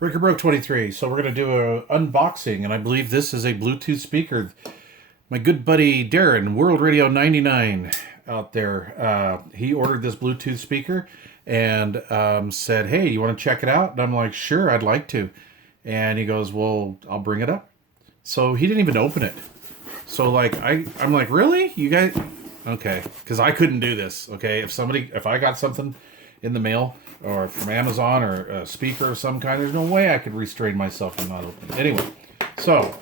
Breaker Broke 23. So we're going to do a unboxing, and I believe this is a Bluetooth speaker. My good buddy Darren, World Radio 99 out there, he ordered this Bluetooth speaker and said, hey, you want to check it out? And I'm like, sure, I'd like to. And he goes, well, I'll bring it up. So he didn't even open it. So like, I'm like, really? You guys? Okay. Because I couldn't do this. Okay. If I got something in the mail or from Amazon or a speaker of some kind, there's no way I could restrain myself from not opening it. Anyway, so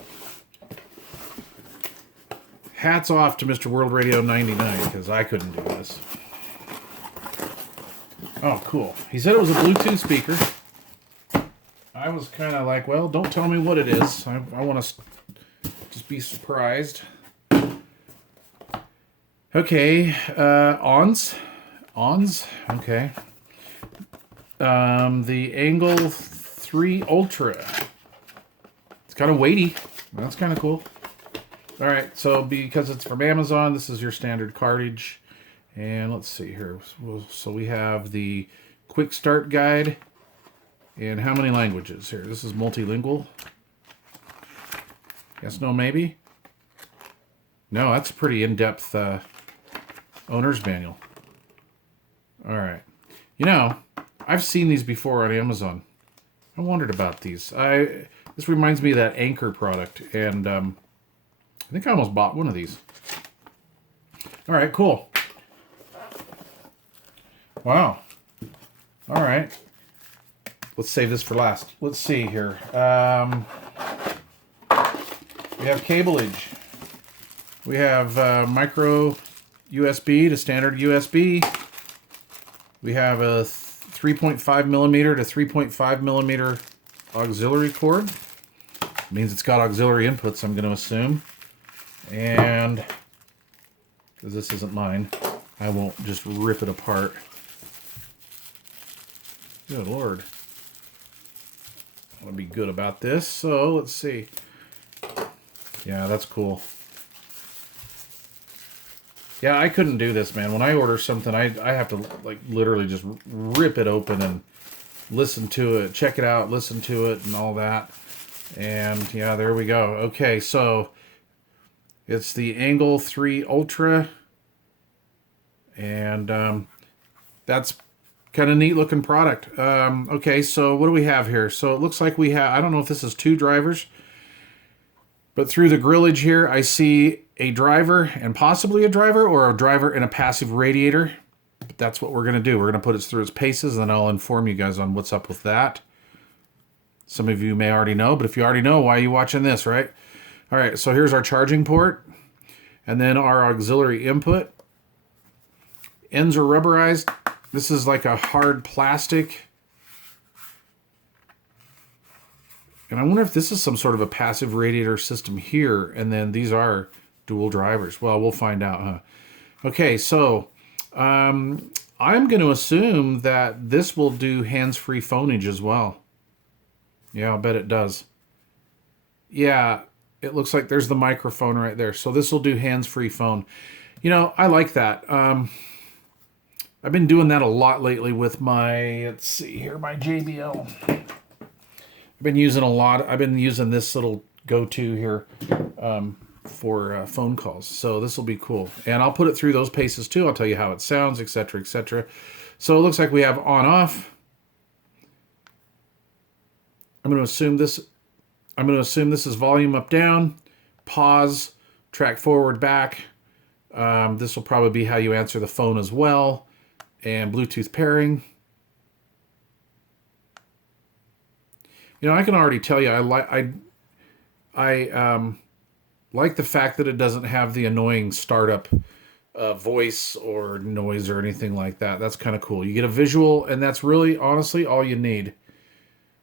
hats off to Mr. World Radio 99 because I couldn't do this. Oh, cool. He said it was a Bluetooth speaker. I was kind of like, well, don't tell me what it is. I want to just be surprised. Okay, Oontz. Okay. The Angle 3 Ultra. It's kind of weighty. That's kind of cool. All right, so because it's from Amazon, this is your standard cartridge. And let's see here. So we have the quick start guide. And how many languages here? This is multilingual. Yes, no, maybe? No, that's a pretty in-depth owner's manual. All right. You know, I've seen these before on Amazon. I wondered about these. This reminds me of that Anchor product, and I think I almost bought one of these. All right, cool. Wow. All right. Let's save this for last. Let's see here. We have cableage. We have micro USB to standard USB. We have a 3.5 millimeter to 3.5 millimeter auxiliary cord. It means it's got auxiliary inputs, I'm going to assume. And because this isn't mine, I won't just rip it apart. Good Lord. I want to be good about this. So let's see. Yeah, that's cool. Yeah, I couldn't do this, man. When I order something, I have to like literally just rip it open and listen to it, check it out, listen to it, and all that. And yeah, there we go. Okay, so it's the Angle 3 Ultra, and that's kind of neat looking product. Okay, so what do we have here? So it looks like we have, I don't know if this is two drivers, but through the grillage here, I see a driver and possibly a driver, or a driver and a passive radiator. But that's what we're going to do. We're going to put it through its paces, and then I'll inform you guys on what's up with that. Some of you may already know, but if you already know, why are you watching this, right? All right, so here's our charging port, and then our auxiliary input. Ends are rubberized. This is like a hard plastic. And I wonder if this is some sort of a passive radiator system here, and then these are dual drivers. Well, we'll find out, huh? Okay, so I'm going to assume that this will do hands-free phoneage as well. Yeah, I'll bet it does. Yeah, it looks like there's the microphone right there. So this will do hands-free phone. You know, I like that. I've been doing that a lot lately with my, let's see here, my JBL. I've been using this little go-to here for phone calls. So this will be cool. And I'll put it through those paces too. I'll tell you how it sounds, etc., etc. So it looks like we have on-off. I'm going to assume this is volume up, down, pause, track forward, back. This will probably be how you answer the phone as well. And Bluetooth pairing. You know, I can already tell you, I like the fact that it doesn't have the annoying startup voice or noise or anything like that. That's kind of cool. You get a visual, and that's really, honestly, all you need.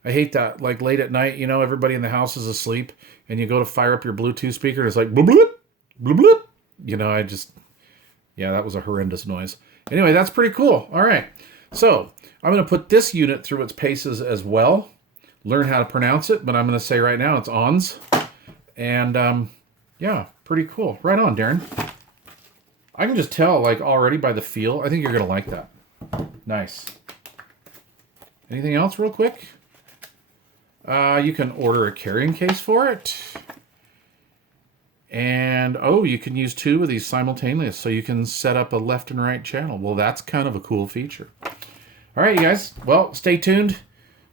I hate that, like late at night, you know, everybody in the house is asleep, and you go to fire up your Bluetooth speaker, and it's like, bloop, bloop, bloop, bloop. You know, yeah, that was a horrendous noise. Anyway, that's pretty cool. All right. So I'm going to put this unit through its paces as well. Learn how to pronounce it, but I'm going to say right now it's Oontz. And yeah, pretty cool. Right on, Darren. I can just tell, like, already by the feel. I think you're going to like that. Nice. Anything else real quick? You can order a carrying case for it. And, oh, you can use 2 of these simultaneous, so you can set up a left and right channel. Well, that's kind of a cool feature. All right, you guys. Well, stay tuned.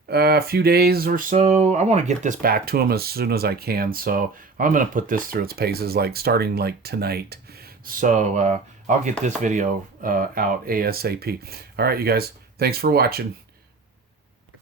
A few days or so. I want to get this back to them as soon as I can, so I'm going to put this through its paces, like starting like tonight. So I'll get this video out ASAP. All right, you guys. Thanks for watching.